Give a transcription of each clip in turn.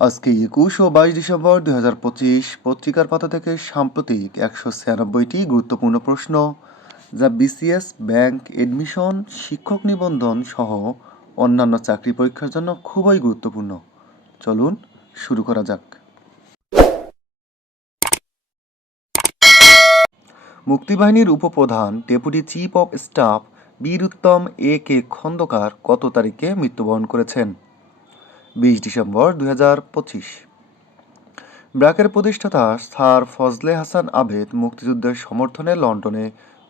আজকে ২১ ও ২২ ডিসেম্বর ২০২৫ পত্রিকার পাতা থেকে সাম্প্রতিক ১৯৬টি গুরুত্বপূর্ণ প্রশ্ন যা বিসিএস, ব্যাংক, এডমিশন, শিক্ষক নিবন্ধন সহ অন্যান্য চাকরি পরীক্ষার জন্য খুবই গুরুত্বপূর্ণ। চলুন শুরু করা যাক। মুক্তিবাহিনীর উপপ্রধান deputy chief of staff Bir Uttom A K Khandaker কত তারিখে মৃত্যুবরণ করেছেন? ২০ ডিসেম্বর ২০২৫। ব্র্যাকের প্রতিষ্ঠাতা স্যার ফজলে হাসান আবেদ মুক্তিযুদ্ধের সমর্থনে লন্ডনে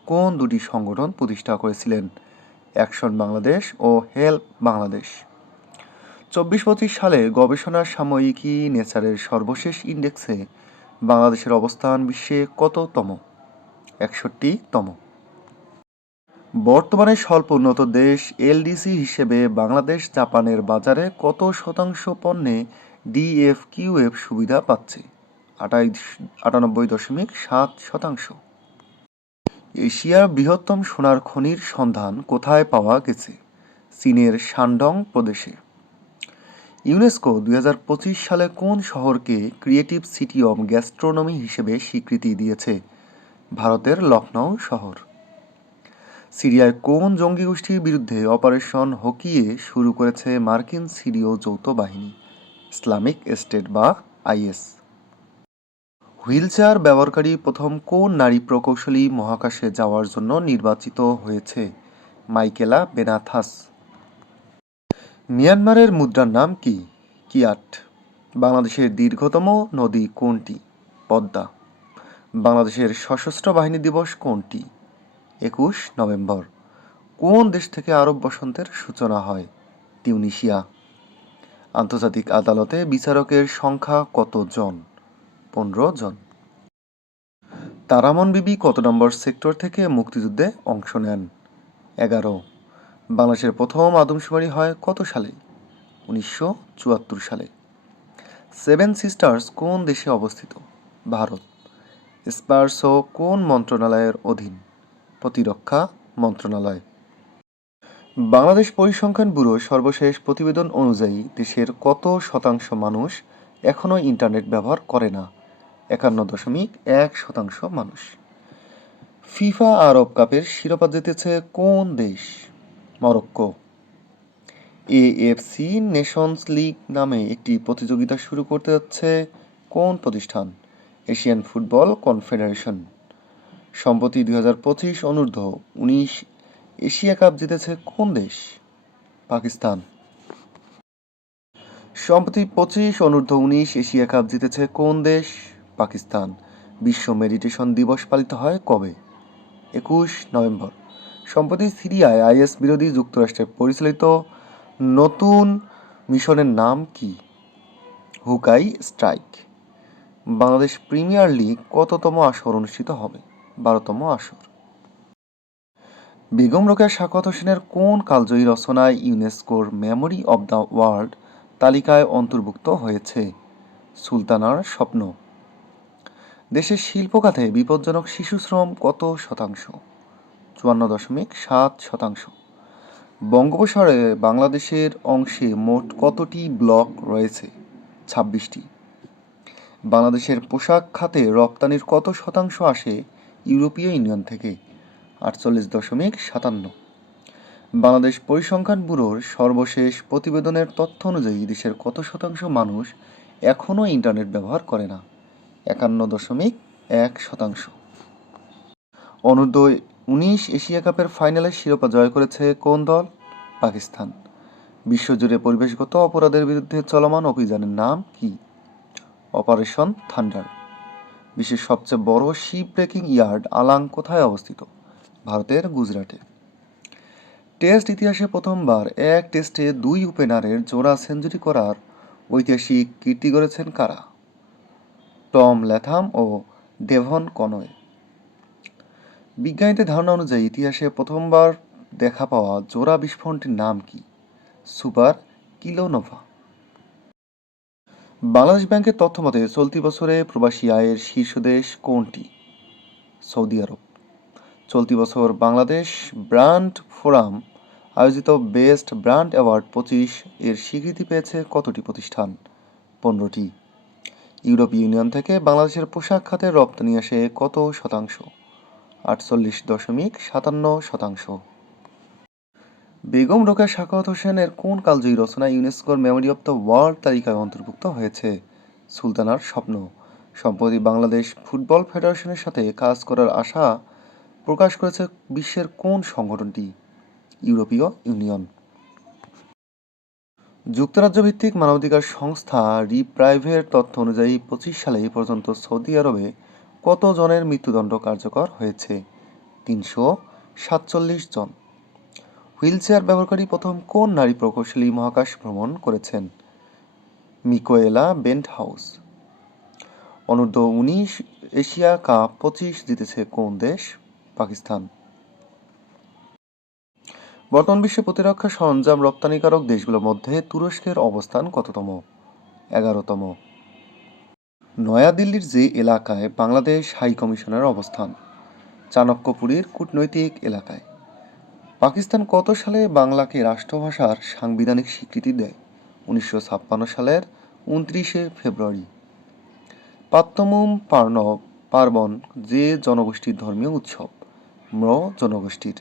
কোন দুটি সংগঠন প্রতিষ্ঠা করেছিলেন? অ্যাকশন বাংলাদেশ ও হেল্প বাংলাদেশ। ২৪-২৫ সালে গবেষণার সাময়িকী নেচারের সর্বশেষ ইন্ডেক্সে বাংলাদেশের অবস্থান বিশ্বে কততম? ৬১তম। বর্তমানে স্বল্প উন্নত দেশ এলডিসি হিসেবে বাংলাদেশ জাপানের বাজারে কত শতাংশ পণ্যে ডিএফকিউএফ সুবিধা পাচ্ছে? ৯৮.৭%। এশিয়ার বৃহত্তম সোনার খনির সন্ধান কোথায় পাওয়া গেছে? চীনের শানডং প্রদেশে। ইউনেস্কো ২০২৫ সালে কোন শহরকে ক্রিয়েটিভ সিটি অব গ্যাস্ট্রোনমি হিসেবে স্বীকৃতি দিয়েছে? ভারতের লখনউ শহর। সিরিয়ায় কোন জঙ্গি গোষ্ঠীর বিরুদ্ধে অপারেশন হকিয়ে শুরু করেছে মার্কিন সিরীয় যৌথ বাহিনী? ইসলামিক স্টেট বা আইএস। হুইলচেয়ার ব্যবহারকারী প্রথম কোন নারী প্রকৌশলী মহাকাশে যাওয়ার জন্য নির্বাচিত হয়েছে? মাইকেলা বেনাথাস। মিয়ানমারের মুদ্রার নাম কি? কিয়াট। বাংলাদেশের দীর্ঘতম নদী কোনটি? পদ্মা। বাংলাদেশের সশস্ত্র বাহিনী দিবস কোনটি? ২১ নভেম্বর। কোন দেশ থেকে আরব বসন্তের সূচনা হয়? তিউনিসিয়া। আন্তর্জাতিক আদালতে বিচারকের সংখ্যা কতজন? ১৫ জন। তারামন বিবি কত নম্বর সেক্টর থেকে মুক্তিযুদ্ধে অংশ নেন? ১১। বাংলাদেশের প্রথম আদমশুমারি হয় কত সালে? ১৯৭৪ সালে। সেভেন সিস্টার্স কোন দেশে অবস্থিত? ভারত। স্পারসো কোন মন্ত্রণালয়ের অধীন? প্রতিরক্ষা মন্ত্রণালয়। বাংলাদেশ পরিসংখ্যান ব্যুরো সর্বশেষ প্রতিবেদন অনুযায়ী দেশের কত শতাংশ মানুষ এখনও ইন্টারনেট ব্যবহার করে না? ৫১.১% মানুষ। ফিফা আরব কাপের শিরোপা জিতেছে কোন দেশ? মরক্কো। এএফসি নেশনস লিগ নামে একটি প্রতিযোগিতা শুরু করতে যাচ্ছে কোন প্রতিষ্ঠান? Asian football confederation. সম্প্রতি ২০২৫ অনূর্ধ্ব-১৯ এশিয়া কাপ জিতেছে কোন দেশ? পাকিস্তান। সম্প্রতি ২৫ অনূর্ধ্ব-১৯ এশিয়া কাপ জিতেছে কোন দেশ? পাকিস্তান। বিশ্ব মেডিটেশন দিবস পালিত হয় কবে? ২১ নভেম্বর। সম্প্রতি সিরিয়ায় আইএস বিরোধী যুক্তরাষ্ট্রের পরিচালিত নতুন মিশনের নাম কি? হুকাই স্ট্রাইক। বাংলাদেশ প্রিমিয়ার লিগ কততম আসর অনুষ্ঠিত হবে? ১২তম আসর। বেগম রোকেয়া সাখাওয়াত হোসেনের কোন কালজয়ী রচনায় ইউনেস্কোর মেমোরি অব দ্য ওয়ার্ল্ড তালিকায় অন্তর্ভুক্ত হয়েছে? সুলতানার স্বপ্ন। দেশের শিল্প খাতে বিপজ্জনক শিশুশ্রম কত শতাংশ? ৫৪.৭%। বঙ্গোপসাগরে বাংলাদেশের অংশে মোট কতটি ব্লক রয়েছে? ২৬টি। বাংলাদেশের পোশাক খাতে রপ্তানির কত শতাংশ আসে ইউরোপীয় ইউনিয়ন থেকে? ৪৮.৫৭। বাংলাদেশ পরিসংখ্যান ব্যুরোর সর্বশেষ প্রতিবেদনের তথ্য অনুযায়ী দেশের কত শতাংশ মানুষ এখনও ইন্টারনেট ব্যবহার করে না? ৫১.১%। অনূর্ধ্ব-১৯ এশিয়া কাপের ফাইনালে শিরোপা জয় করেছে কোন দল? পাকিস্তান। বিশ্বজুড়ে পরিবেশগত অপরাধের বিরুদ্ধে চলমান অভিযানের নাম কি? Operation thunder. বিশ্বের সবচেয়ে বড় শিপ ব্রেকিং ইয়ার্ড আলাং কোথায় অবস্থিত? ভারতের গুজরাটে। টেস্ট ইতিহাসে প্রথমবার এক টেস্টে দুই ওপেনারের জোড়া সেঞ্চুরি করার ঐতিহাসিক কীর্তি গড়েছেন কারা? টম ল্যাথাম ও ডেভন কনওয়ে। বিজ্ঞানীদের ধারণা অনুযায়ী ইতিহাসে প্রথমবার দেখা পাওয়া জোড়া বিস্ফোরণটির নাম কি? সুপার কিলোনোভা। বাংলাদেশ ব্যাংকের তথ্য মতে চলতি বছরে প্রবাসী আয়ের শীর্ষ দেশ কোনটি? সৌদি আরব। চলতি বছর বাংলাদেশ ব্র্যান্ড ফোরাম আয়োজিত বেস্ট ব্র্যান্ড অ্যাওয়ার্ড ২৫ এর স্বীকৃতি পেয়েছে কতটি প্রতিষ্ঠান? 15টি। ইউরোপীয় ইউনিয়ন থেকে বাংলাদেশের পোশাক খাতের রপ্তানি আসে কত শতাংশ? 48.57%। বেগম রোকেয়া সাখাওয়াত হোসেনের কোন কালজয়ী রচনা ইউনেস্কোর মেমোরি অব দ্য ওয়ার্ল্ড তালিকায় অন্তর্ভুক্ত হয়েছে? সুলতানার স্বপ্ন। সম্প্রতি বাংলাদেশ ফুটবল ফেডারেশনের সাথে কাজ করার আশা প্রকাশ করেছে বিশ্বের কোন সংগঠনটি? ইউরোপীয় ইউনিয়ন। যুক্তরাজ্য ভিত্তিক মানবাধিকার সংস্থা রিপ্রাইভের তথ্য অনুযায়ী 25 সালে পর্যন্ত সৌদি আরবে কত জনের মৃত্যুদণ্ড কার্যকর হয়েছে? 347 জন। হুইলচেয়ার ব্যবহারকারী প্রথম কোন নারী প্রকৌশলী মহাকাশ ভ্রমণ করেছেন? মিকোয়েলা বেন্টহাউস। অনূর্ধ্ব-19 এশিয়া কাপ 25 জিতেছে কোন দেশ? পাকিস্তান। বর্তমান বিশ্বে প্রতিরক্ষা সরঞ্জাম রপ্তানিকারক দেশগুলোর মধ্যে তুরস্কের অবস্থান কততম? 11তম। নয়াদিল্লির যে এলাকায় বাংলাদেশ হাই কমিশনের অবস্থান? চাণক্যপুরীর কূটনৈতিক এলাকায়। পাকিস্তান কত সালে বাংলাকে রাষ্ট্রভাষার সাংবিধানিক স্বীকৃতি দেয়? 1956 সালের 29 ফেব্রুয়ারি। পাত্তমুম পার্বণ যে জনগোষ্ঠীর ধর্মীয় উৎসব? ম্র জনগোষ্ঠীর।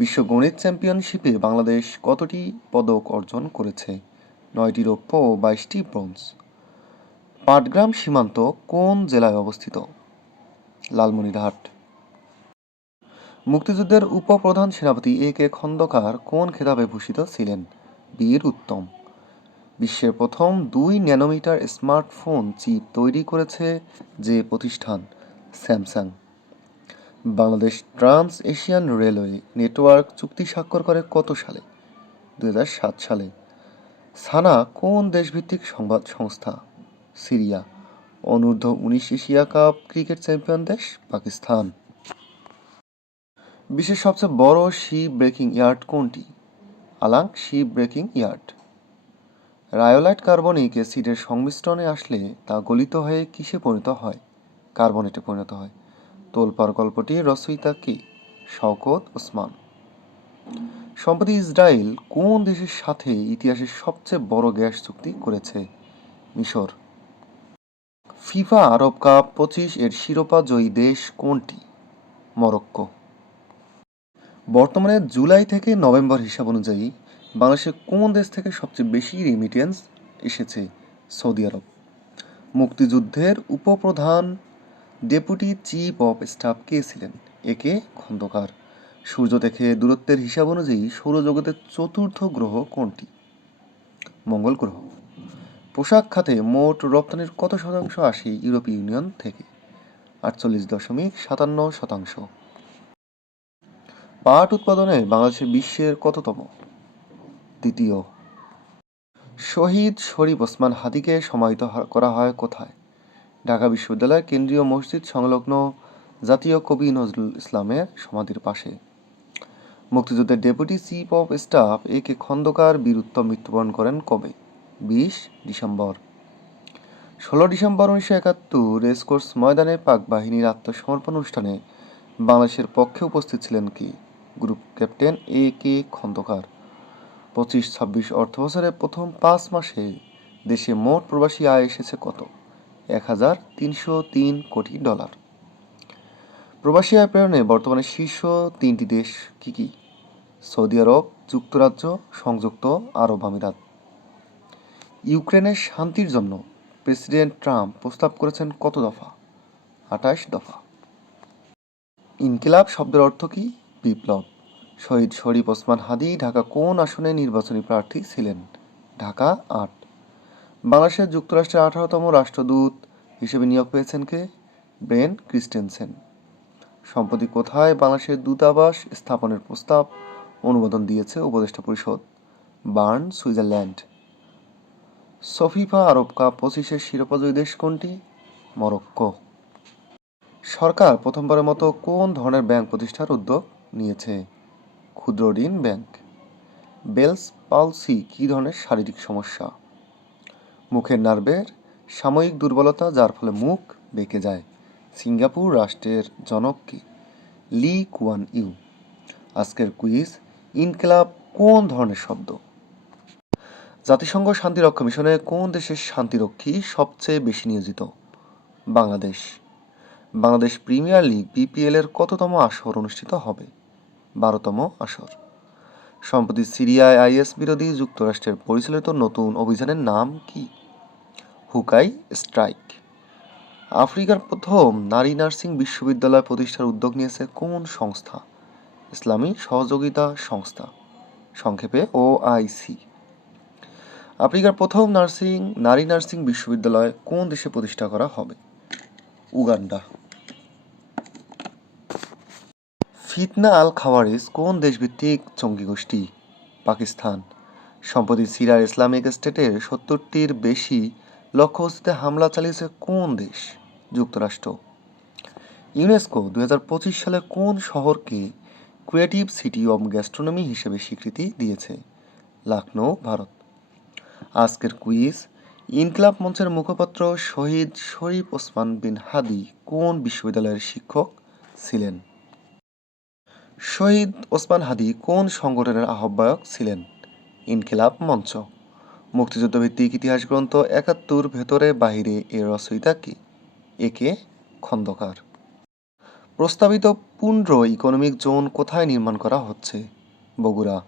বিশ্ব গণিত চ্যাম্পিয়নশিপে বাংলাদেশ কতটি পদক অর্জন করেছে? 9টি রৌপ্য ও 22টি ব্রোঞ্জ। পাটগ্রাম সীমান্ত কোন জেলায় অবস্থিত? লালমনিরহাট। মুক্তিযুদ্ধের উপপ্রধান সেনাপতি এ কে খন্দকার কোন খেতাবে ভূষিত ছিলেন? বীর উত্তম। বিশ্বের প্রথম 2 ন্যানোমিটার স্মার্টফোন চিপ তৈরি করেছে যে প্রতিষ্ঠান? Samsung. Bangladesh trans Asian railway network চুক্তি স্বাক্ষর করে কত সালে? 2007 সালে। সানা কোন দেশভিত্তিক সংবাদ সংস্থা? সিরিয়া। অনূর্ধ্ব-19 এশিয়া কাপ ক্রিকেট চ্যাম্পিয়ন দেশ? পাকিস্তান। বিশ্বের সবচেয়ে বড় শিপ ব্রেকিং ইয়ার্ড কোনটি? Alang ship breaking yard. Rhyolite carbonic অ্যাসিডের সংমিশ্রণে আসলে তা গলিত হয়ে কিসে পরিণত হয়? কার্বনেটে পরিণত হয়। তোলপাড় গল্পটির রচয়িতা কে? শওকত ওসমান। সম্প্রতি ইসরায়েল কোন দেশের সাথে ইতিহাসের সবচেয়ে বড় গ্যাস চুক্তি করেছে? মিশর। ফিফা আরব কাপ 25 এর শিরোপা জয়ী দেশ কোনটি? মরক্কো। বর্তমানে জুলাই থেকে নভেম্বর হিসাব অনুযায়ী বাংলাদেশে কোন দেশ থেকে সবচেয়ে বেশি রেমিটেন্স এসেছে? সৌদি আরব। মুক্তিযুদ্ধের উপপ্রধান ডেপুটি চিফ অফ স্টাফ কে ছিলেন? এ কে খন্দকার। সূর্য থেকে দূরত্বের হিসাব অনুযায়ী সৌরজগতের চতুর্থ গ্রহ কোনটি? মঙ্গল গ্রহ। পোশাক খাতে মোট রপ্তানির কত শতাংশ আসে ইউরোপীয় ইউনিয়ন থেকে? 48.57%। পাট উৎপাদনে বাংলাদেশের বিশ্বের কততম? দ্বিতীয়। শহীদ শরীফ ওসমান হাদিকে সমাহিত করা হয় কোথায়? ঢাকা বিশ্ববিদ্যালয়ের কেন্দ্রীয় মসজিদ সংলগ্ন জাতীয় কবি নজরুল ইসলামের সমাধির পাশে। মুক্তিযুদ্ধের ডেপুটি চিফ অফ স্টাফ এ কে খন্দকার বীর উত্তম মৃত্যুবরণ করেন কবে? 20 ডিসেম্বর। 16 ডিসেম্বর 1971 রেসকোর্স ময়দানে পাক বাহিনীর আত্মসমর্পণ অনুষ্ঠানে বাংলাদেশের পক্ষে উপস্থিত ছিলেন কি? গ্রুপ ক্যাপ্টেন এ কে খন্দকার। 25-26 অর্থবছরে প্রথম 5 মাসে দেশে মোট প্রবাসী আয় এসেছে কত? 1303 কোটি ডলার। প্রবাসী আয় প্রেরণে বর্তমানে শীর্ষ 3টি দেশ কি কি? সৌদি আরব, যুক্তরাজ্য, সংযুক্ত আরব আমিরাত। ইউক্রেনের শান্তির জন্য প্রেসিডেন্ট ট্রাম্প প্রস্তাব করেছেন কত দফা? 28 দফা। ইনকিলাব শব্দের অর্থ কি? বিপ্লব। শহীদ শরীফ ওসমান হাদি ঢাকা কোন আসনে নির্বাচনী প্রার্থী ছিলেন? ঢাকা 8। বাংলাদেশের যুক্তরাষ্ট্রের 18তম রাষ্ট্রদূত হিসেবে নিয়োগ পেয়েছেন কে? Ben Christensen. সম্প্রতি কোথায় বাংলাদেশের দূতাবাস স্থাপনের প্রস্তাব অনুমোদন দিয়েছে উপদেষ্টা পরিষদ? Burn, Switzerland. ফিফা আরব কাপ 25-এর শিরোপাজয়ী দেশ কোনটি? মরক্কো। সরকার প্রথমবারের মতো কোন ধরনের ব্যাংক প্রতিষ্ঠার উদ্যোগ নিয়েছে? ক্ষুদ্র ঋণ ব্যাংক। বেলস পালসি কী ধরনের শারীরিক সমস্যা? মুখের নার্ভের সাময়িক দুর্বলতা যার ফলে মুখ বেঁকে যায়। সিঙ্গাপুর রাষ্ট্রের জনক কে? লি কুয়ান ইউ। আজকের কুইজ, ইনকিলাব কোন ধরনের শব্দ? জাতিসংঘ শান্তিরক্ষা মিশনে কোন দেশের শান্তিরক্ষী সবচেয়ে বেশি নিয়োজিত? Bangladesh. Bangladesh premier league BPL এর কততম আসর অনুষ্ঠিত হবে? 12তম আসর। সম্প্রতি সিরিয়ায় আইএস বিরোধী যুক্তরাষ্ট্রের পরিচালিত নতুন অভিযানের নাম কি? হুকাই স্ট্রাইক। আফ্রিকার প্রথম নারী নার্সিং বিশ্ববিদ্যালয় প্রতিষ্ঠার উদ্যোগ নিয়েছে কোন সংস্থা? ইসলামী সহযোগিতা সংস্থা, সংক্ষেপে OIC। আফ্রিকার প্রথম নারী নার্সিং বিশ্ববিদ্যালয় কোন দেশে প্রতিষ্ঠা করা হবে? উগান্ডা। ফিতনা আল খাওয়ারিজ কোন দেশভিত্তিক জঙ্গি গোষ্ঠী? পাকিস্তান। সম্প্রতি সিরিয়ার ইসলামিক স্টেটের 70টির বেশি লক্ষ্যবস্তুতে হামলা চালিয়েছে কোন দেশ? যুক্তরাষ্ট্র। ইউনেস্কো 2025 সালে কোন শহরকে ক্রিয়েটিভ সিটি অব গ্যাস্ট্রোনমি হিসেবে স্বীকৃতি দিয়েছে? লখনৌ, ভারত। আজকের কুইজ। ইনকিলাব মঞ্চের মুখপাত্র শহীদ শরীফ ওসমান বিন হাদি কোন বিশ্ববিদ্যালয়ের শিক্ষক ছিলেন? শহীদ ওসমান হাদি কোন সংগঠনের আহ্বায়ক ছিলেন? ইনকিলাব মঞ্চ। মুক্তিযুদ্ধভিত্তিক ইতিহাস গ্রন্থ 71 ভেতরে বাহিরে এর রচয়িতা কে? একে খন্দকার। প্রস্তাবিত পুন্ড্র ইকোনমিক জোন কোথায় নির্মাণ করা হচ্ছে? বগুড়া।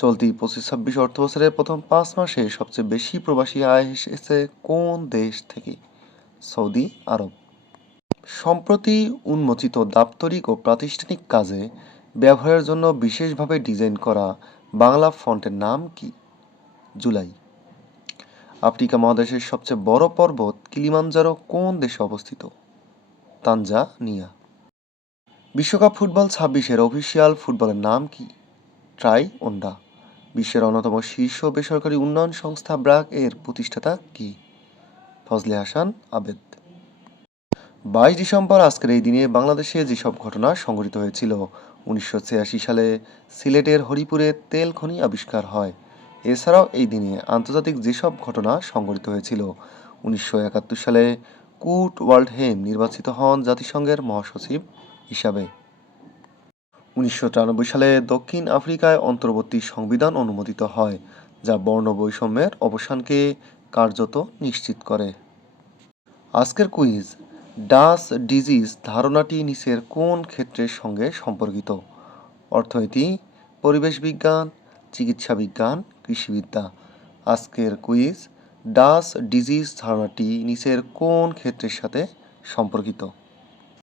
চলতি 25-26 অর্থবছরের প্রথম 5 মাসে সবচেয়ে বেশি প্রবাসী আয় এসেছে কোন দেশ থেকে? সৌদি আরব। সম্প্রতি উন্মোচিত দাপ্তরিক ও প্রাতিষ্ঠানিক কাজে ব্যবহারের জন্য বিশেষভাবে ডিজাইন করা বাংলা ফন্টের নাম কি? জুলাই। আফ্রিকা মহাদেশের সবচেয়ে বড় পর্বত কিলিমানজারো কোন দেশে অবস্থিত? তানজানিয়া। বিশ্বকাপ ফুটবল 26-এর অফিসিয়াল ফুটবলের নাম কি? ট্রাই ওন্ডা। বিশ্বের অন্যতম শীর্ষ বেসরকারি উন্নয়ন সংস্থা ব্র্যাক এর প্রতিষ্ঠাতা কি? ফজলে হাসান আবেদ। 22 ডিসেম্বর আজকের এই দিনে বাংলাদেশে যেসব ঘটনা সংঘটিত হয়েছিল: 1986 সালে সিলেটের হরিপুরে তেল খনি আবিষ্কার হয়। এছাড়াও এই দিনে আন্তর্জাতিক যেসব ঘটনা সংঘটিত হয়েছিল: 1971 সালে কুর্ট ওয়াল্ডহেইম নির্বাচিত হন জাতিসংঘের মহাসচিব হিসাবে। 1993 সালে দক্ষিণ আফ্রিকায় অন্তর্বর্তী সংবিধান অনুমোদিত হয়, যা বর্ণ বৈষম্যের অবসানকে কার্যত নিশ্চিত করে। আজকের কুইজ। ডাচ ডিজিজ ধারণাটি নিচের কোন ক্ষেত্রের সঙ্গে সম্পর্কিত? অর্থনীতি, পরিবেশ বিজ্ঞান, চিকিৎসা বিজ্ঞান, কৃষিবিদ্যা। আজকের কুইজ। ডাচ ডিজিজ ধারণাটি নিচের কোন ক্ষেত্রের সাথে সম্পর্কিত?